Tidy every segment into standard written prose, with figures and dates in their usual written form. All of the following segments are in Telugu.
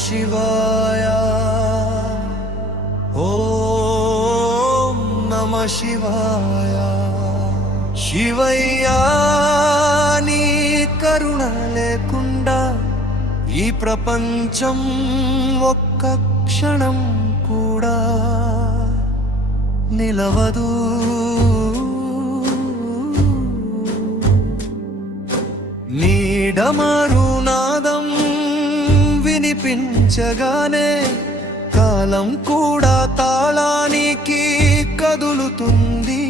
శివాయ ఓం నమః శివాయ. శివయ్యా నీ కరుణ లేకుండా ఈ ప్రపంచం ఒక్క క్షణం కూడా నిలవదు. నీడమారు నాదం వినిపించగానే కాలం కూడా తాళానికి కదులుతుంది.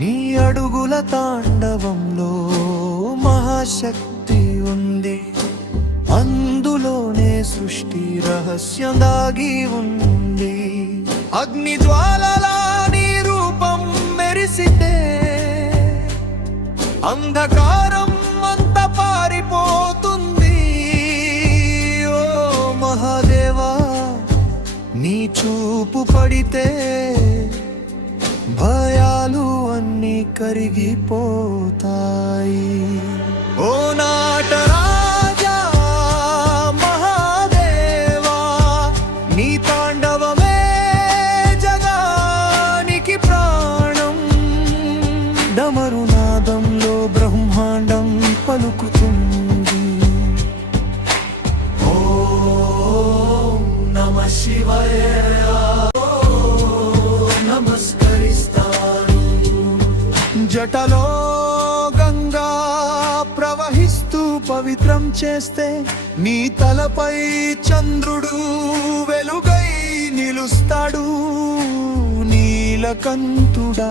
నీ అడుగుల తాండవంలో మహాశక్తి ఉంది. అందులోనే సృష్టి రహస్యం దాగి ఉంది. అగ్ని జ్వాలలా నీ రూపం మెరిసితే అంధకారం అంత పారిపోతుంది. ఓ మహాదేవా నీ చూపు పడితే భయాలు అన్నీ కరిగిపోతాయి. ఓ నాటరాజా మహాదేవా నీ తాండవమే జగానికి ప్రాణం. డమరునాదంలో బ్రహ్మాండం పలుకుతుంది. ఓం నమః శివాయ నమస్కరిస్తాను. జటలో గంగా ప్రవహిస్తూ పవిత్రం చేస్తే నీ తలపై చంద్రుడు వెలుగై నిలుస్తాడు. నీలకంఠుడా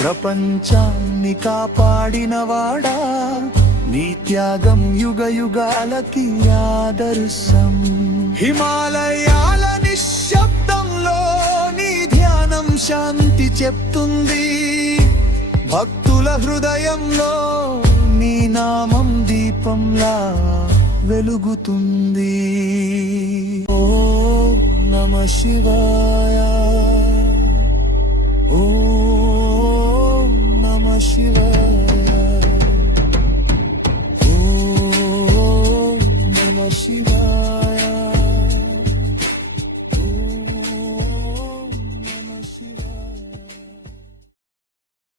ప్రపంచాన్ని కాపాడినవాడా నీ త్యాగం యుగ యుగాలకి ఆదర్శం. హిమాలయాల నిశ్శబ్దంలో నీ ధ్యానం శాంతి చెప్తుంది. భక్తుల హృదయంలో నీ నామం దీపంలా వెలుగుతుంది. ఓం నమః శివాయ ఓం నమః శివాయ.